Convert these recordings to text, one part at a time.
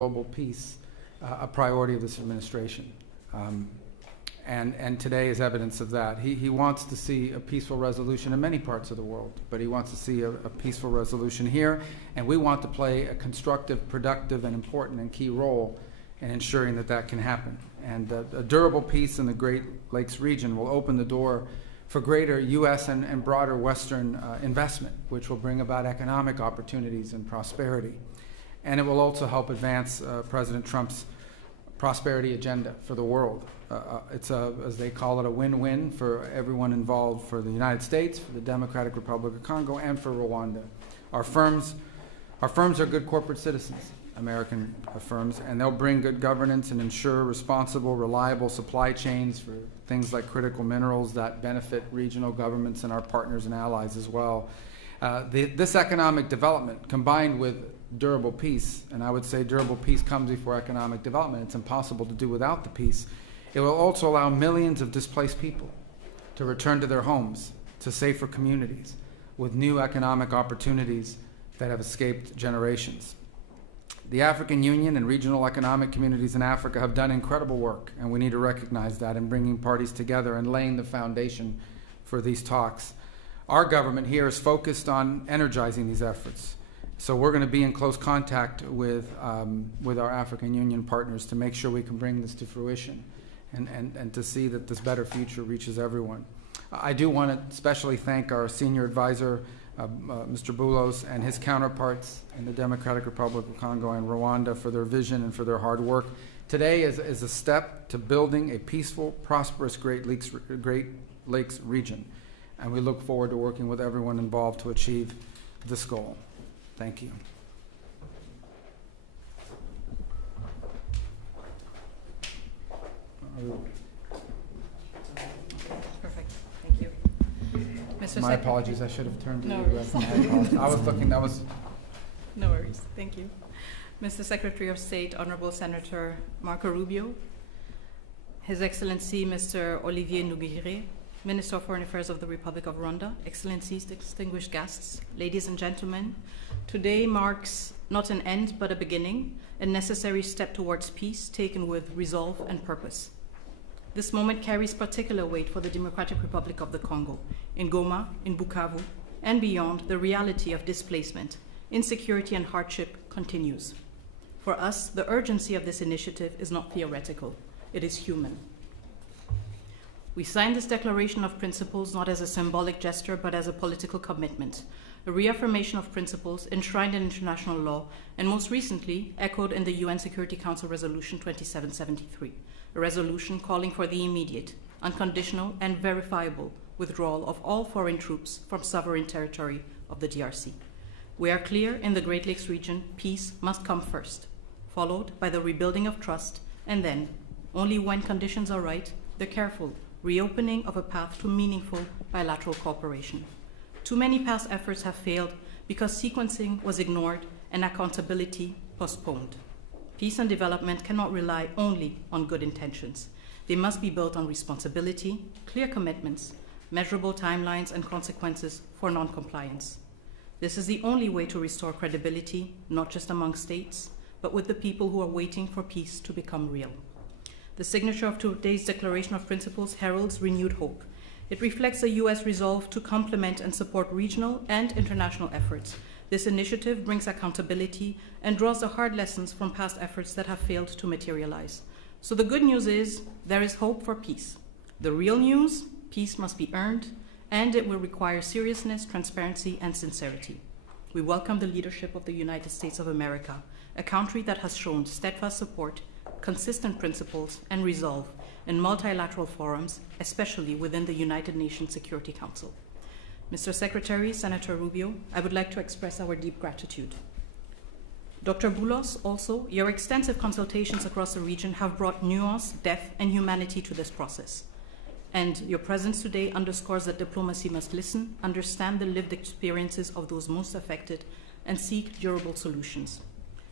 global peace a priority of this administration. And today is evidence of that. He wants to see a peaceful resolution in many parts of the world, but he wants to see a peaceful resolution here, and we want to play a constructive, productive, and important and key role in ensuring that that can happen. And a durable peace in the Great Lakes region will open the door for greater U.S. and broader Western investment, which will bring about economic opportunities and prosperity. And it will also help advance President Trump's prosperity agenda for the world. It's as they call it, a win-win for everyone involved, for the United States, for the Democratic Republic of Congo, and for Rwanda. Our firms are good corporate citizens, American firms, and they'll bring good governance and ensure responsible, reliable supply chains for things like critical minerals that benefit regional governments and our partners and allies as well. This economic development, combined with durable peace, and I would say durable peace comes before economic development. It's impossible to do without the peace. It will also allow millions of displaced people to return to their homes, to safer communities, with new economic opportunities that have escaped generations. The African Union and regional economic communities in Africa have done incredible work, and we need to recognize that in bringing parties together and laying the foundation for these talks. Our government here is focused on energizing these efforts. So we're going to be in close contact with our African Union partners to make sure we can bring this to fruition and to see that this better future reaches everyone. I do want to especially thank our senior advisor, Mr. Boulos, and his counterparts in the Democratic Republic of Congo and Rwanda for their vision and for their hard work. Today is a step to building a peaceful, prosperous Great Lakes region, and we look forward to working with everyone involved to achieve this goal. Thank you. Perfect. Thank you. Mr. My apologies. I should have turned to No you. worries. I was looking. That was. No worries. Thank you. Mr. Secretary of State, Honorable Senator Marco Rubio, His Excellency Mr. Olivier Nugire, Minister of Foreign Affairs of the Republic of Rwanda, Excellencies, distinguished guests, ladies and gentlemen, today marks not an end but a beginning, a necessary step towards peace taken with resolve and purpose. This moment carries particular weight for the Democratic Republic of the Congo. In Goma, in Bukavu, and beyond, the reality of displacement, insecurity, and hardship continues. For us, the urgency of this initiative is not theoretical, it is human. We signed this Declaration of Principles not as a symbolic gesture, but as a political commitment, a reaffirmation of principles enshrined in international law, and most recently echoed in the UN Security Council Resolution 2773, a resolution calling for the immediate, unconditional, and verifiable withdrawal of all foreign troops from sovereign territory of the DRC. We are clear in the Great Lakes region, peace must come first, followed by the rebuilding of trust, and then, only when conditions are right, the careful reopening of a path to meaningful bilateral cooperation. Too many past efforts have failed because sequencing was ignored and accountability postponed. Peace and development cannot rely only on good intentions. They must be built on responsibility, clear commitments, measurable timelines, and consequences for non-compliance. This is the only way to restore credibility, not just among states, but with the people who are waiting for peace to become real. The signature of today's Declaration of Principles heralds renewed hope. It reflects the U.S. resolve to complement and support regional and international efforts. This initiative brings accountability and draws the hard lessons from past efforts that have failed to materialize. So the good news is there is hope for peace. The real news, peace must be earned, and it will require seriousness, transparency, and sincerity. We welcome the leadership of the United States of America, a country that has shown steadfast support, consistent principles, and resolve in multilateral forums, especially within the United Nations Security Council. Mr. Secretary, Senator Rubio, I would like to express our deep gratitude. Dr. Boulos, also, your extensive consultations across the region have brought nuance, depth, and humanity to this process. And your presence today underscores that diplomacy must listen, understand the lived experiences of those most affected, and seek durable solutions.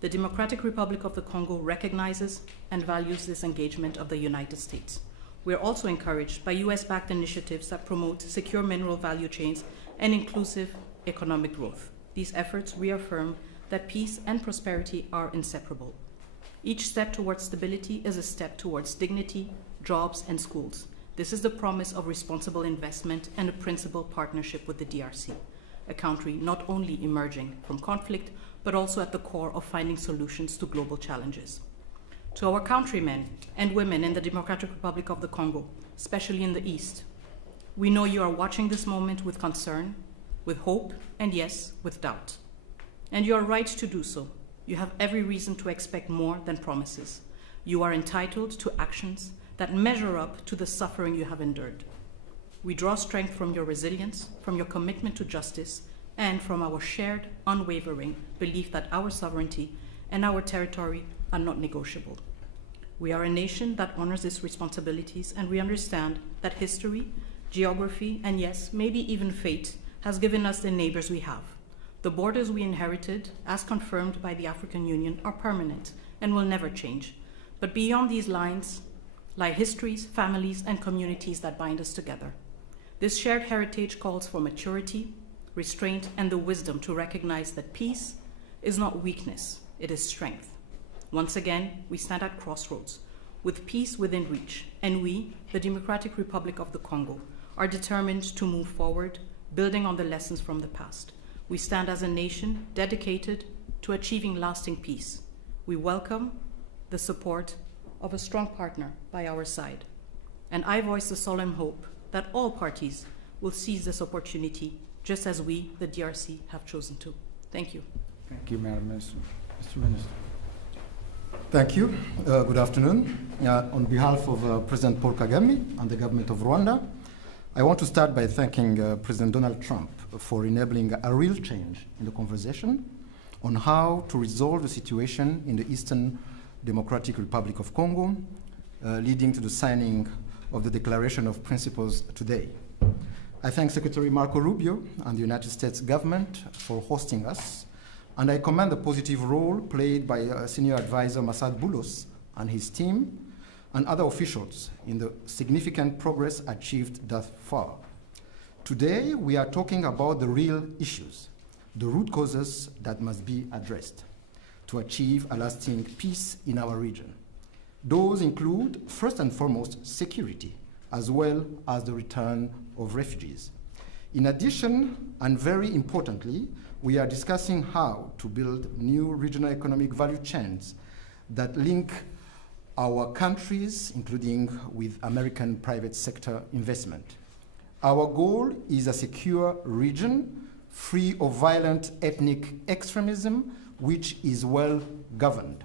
The Democratic Republic of the Congo recognizes and values this engagement of the United States. We are also encouraged by US-backed initiatives that promote secure mineral value chains and inclusive economic growth. These efforts reaffirm that peace and prosperity are inseparable. Each step towards stability is a step towards dignity, jobs, and schools. This is the promise of responsible investment and a principled partnership with the DRC, a country not only emerging from conflict, but also at the core of finding solutions to global challenges. To our countrymen and women in the Democratic Republic of the Congo, especially in the East, we know you are watching this moment with concern, with hope, and yes, with doubt. And you are right to do so. You have every reason to expect more than promises. You are entitled to actions that measure up to the suffering you have endured. We draw strength from your resilience, from your commitment to justice, and from our shared, unwavering belief that our sovereignty and our territory are not negotiable. We are a nation that honors its responsibilities, and we understand that history, geography, and yes, maybe even fate has given us the neighbors we have. The borders we inherited, as confirmed by the African Union, are permanent and will never change. But beyond these lines lie histories, families, and communities that bind us together. This shared heritage calls for maturity, restraint, and the wisdom to recognize that peace is not weakness, it is strength. Once again, we stand at crossroads, with peace within reach, and we, the Democratic Republic of the Congo, are determined to move forward, building on the lessons from the past. We stand as a nation dedicated to achieving lasting peace. We welcome the support of a strong partner by our side. And I voice the solemn hope that all parties will seize this opportunity, just as we, the DRC, have chosen to. Thank you. Thank you, Madam Minister. Mr. Minister. Thank you. Good afternoon. On behalf of President Paul Kagame and the government of Rwanda, I want to start by thanking President Donald Trump for enabling a real change in the conversation on how to resolve the situation in the Eastern Democratic Republic of Congo, leading to the signing of the Declaration of Principles today. I thank Secretary Marco Rubio and the United States government for hosting us, and I commend the positive role played by Senior Advisor Massad Boulos and his team and other officials in the significant progress achieved thus far. Today, we are talking about the real issues, the root causes that must be addressed to achieve a lasting peace in our region. Those include, first and foremost, security, as well as the return of refugees. In addition, and very importantly, we are discussing how to build new regional economic value chains that link our countries, including with American private sector investment. Our goal is a secure region, free of violent ethnic extremism, which is well governed.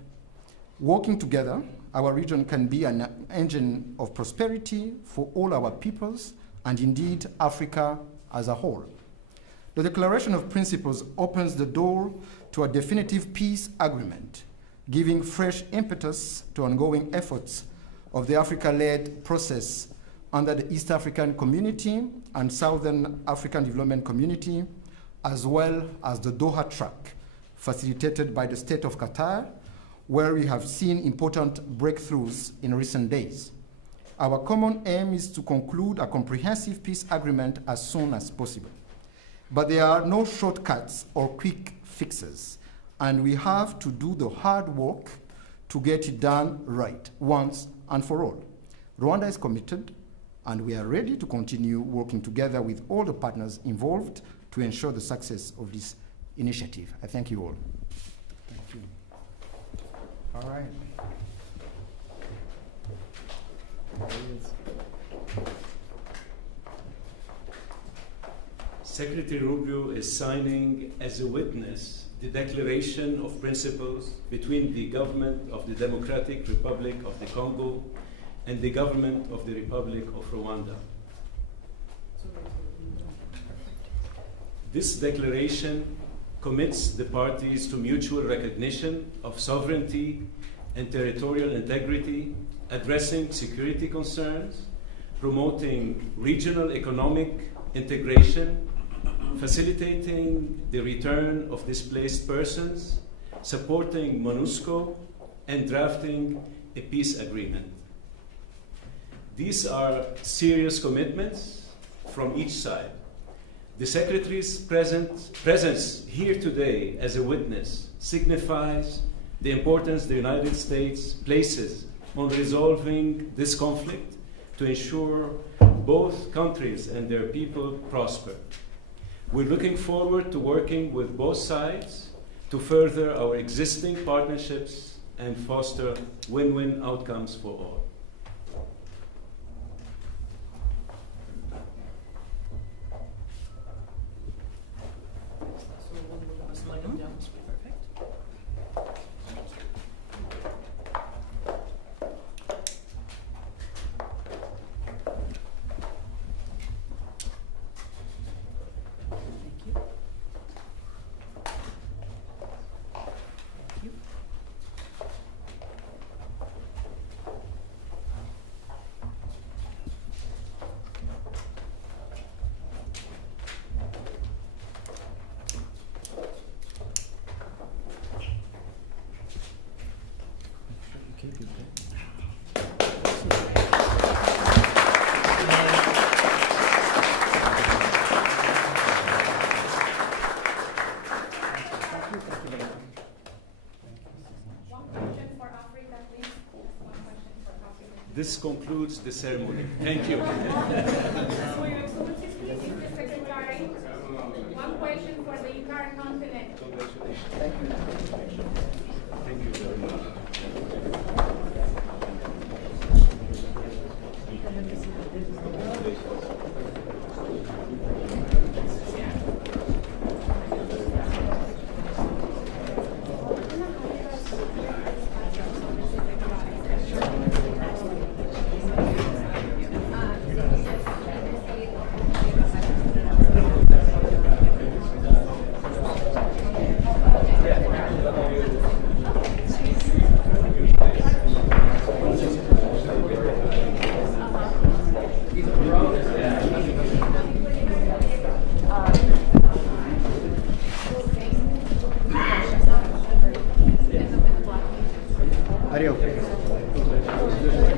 Working together, our region can be an engine of prosperity for all our peoples, and indeed Africa as a whole. The Declaration of Principles opens the door to a definitive peace agreement, giving fresh impetus to ongoing efforts of the Africa-led process under the East African Community and Southern African Development Community, as well as the Doha track, facilitated by the State of Qatar, where we have seen important breakthroughs in recent days. Our common aim is to conclude a comprehensive peace agreement as soon as possible. But there are no shortcuts or quick fixes, and we have to do the hard work to get it done right, once and for all. Rwanda is committed, and we are ready to continue working together with all the partners involved to ensure the success of this initiative. I thank you all. Thank you. All right. There he is. Secretary Rubio is signing as a witness the Declaration of Principles between the government of the Democratic Republic of the Congo and the government of the Republic of Rwanda. This declaration commits the parties to mutual recognition of sovereignty and territorial integrity, addressing security concerns, promoting regional economic integration, facilitating the return of displaced persons, supporting MONUSCO, and drafting a peace agreement. These are serious commitments from each side. The Secretary's presence here today as a witness signifies the importance the United States places on resolving this conflict to ensure both countries and their people prosper. We're looking forward to working with both sides to further our existing partnerships and foster win-win outcomes for all. So we'll move a slide down. Perfect. Thank you. Thank you. One question for Africa, please. One question for Africa. This concludes the ceremony. Thank you. For your excellencies, please, Mr. Secretary. One question for the entire continent. Thank you very much. Are you okay?